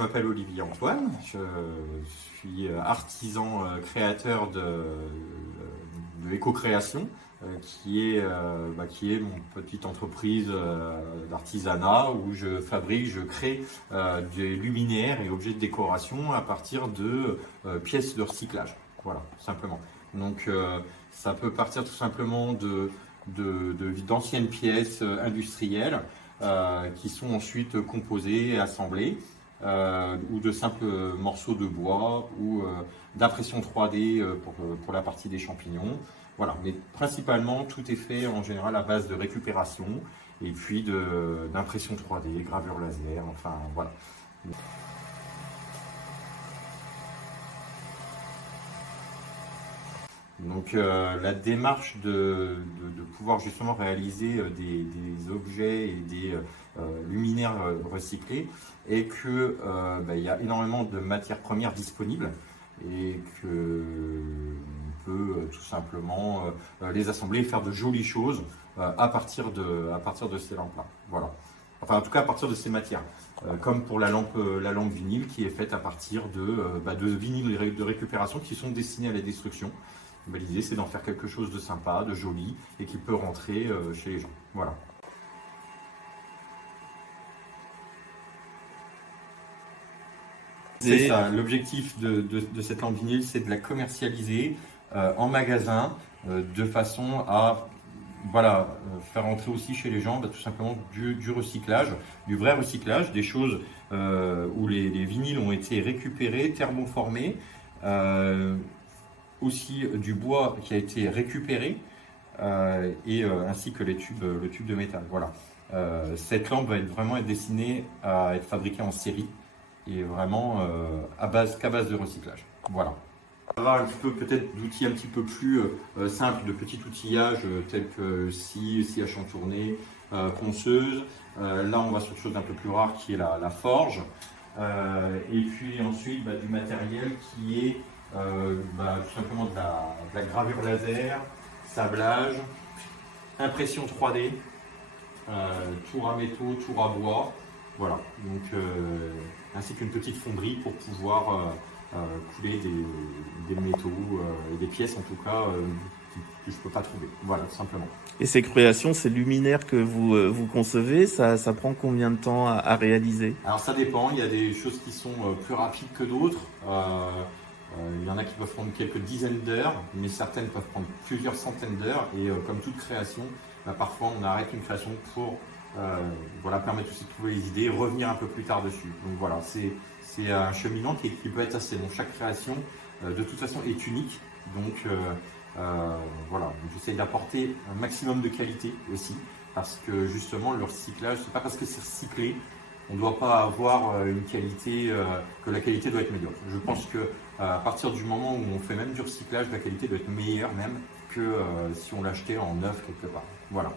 Je m'appelle Olivier Antoine, je suis artisan créateur de éco-création, qui est mon petite entreprise d'artisanat où je crée des luminaires et objets de décoration à partir de pièces de recyclage. Voilà, tout simplement. Donc ça peut partir tout simplement d'anciennes pièces industrielles qui sont ensuite composées et assemblées. Ou de simples morceaux de bois ou d'impression 3D pour la partie des champignons. Voilà, mais principalement tout est fait en général à base de récupération et puis d'impression 3D, gravure laser, enfin voilà. Donc la démarche de pouvoir justement réaliser des objets et des luminaires recyclés est que il y a énormément de matières premières disponibles et que on peut tout simplement les assembler et faire de jolies choses à partir de ces lampes-là. Voilà. Enfin, en tout cas, à partir de ces matières. Comme pour la lampe vinyle qui est faite à partir de vinyles de récupération qui sont destinés à la destruction. L'idée, c'est d'en faire quelque chose de sympa, de joli et qui peut rentrer chez les gens. Voilà. C'est ça. L'objectif de cette lampe vinyle, c'est de la commercialiser en magasin de façon à faire entrer aussi chez les gens tout simplement du recyclage, du vrai recyclage, des choses où les vinyles ont été récupérés, thermoformés. Aussi du bois qui a été récupéré ainsi que le tube de métal. Voilà. Cette lampe va vraiment être destinée à être fabriquée en série et vraiment qu'à base de recyclage. Voilà. On va avoir un petit peu peut-être d'outils un petit peu plus simples, de petit outillage tels que scie à chantourner, ponceuse. Là, on va sur quelque chose d'un peu plus rare qui est la forge. Et puis ensuite du matériel qui est tout simplement de la gravure laser, sablage, impression 3D, tour à métaux, tour à bois, voilà. Donc, ainsi qu'une petite fonderie pour pouvoir couler des métaux et des pièces en tout cas que je ne peux pas trouver. Voilà, tout simplement. Et ces créations, ces luminaires que vous concevez, ça prend combien de temps à réaliser? Alors ça dépend, il y a des choses qui sont plus rapides que d'autres. Il y en a qui peuvent prendre quelques dizaines d'heures, mais certaines peuvent prendre plusieurs centaines d'heures. Et comme toute création, parfois on arrête une création pour permettre aussi de trouver les idées, revenir un peu plus tard dessus. Donc voilà, c'est un cheminement qui peut être assez long. Chaque création, de toute façon, est unique. Donc j'essaye d'apporter un maximum de qualité aussi, parce que justement le recyclage, c'est pas parce que c'est recyclé, on ne doit pas avoir une qualité, que la qualité doit être médiocre. Je pense que à partir du moment où on fait même du recyclage, la qualité doit être meilleure même que si on l'achetait en neuf quelque part. Voilà.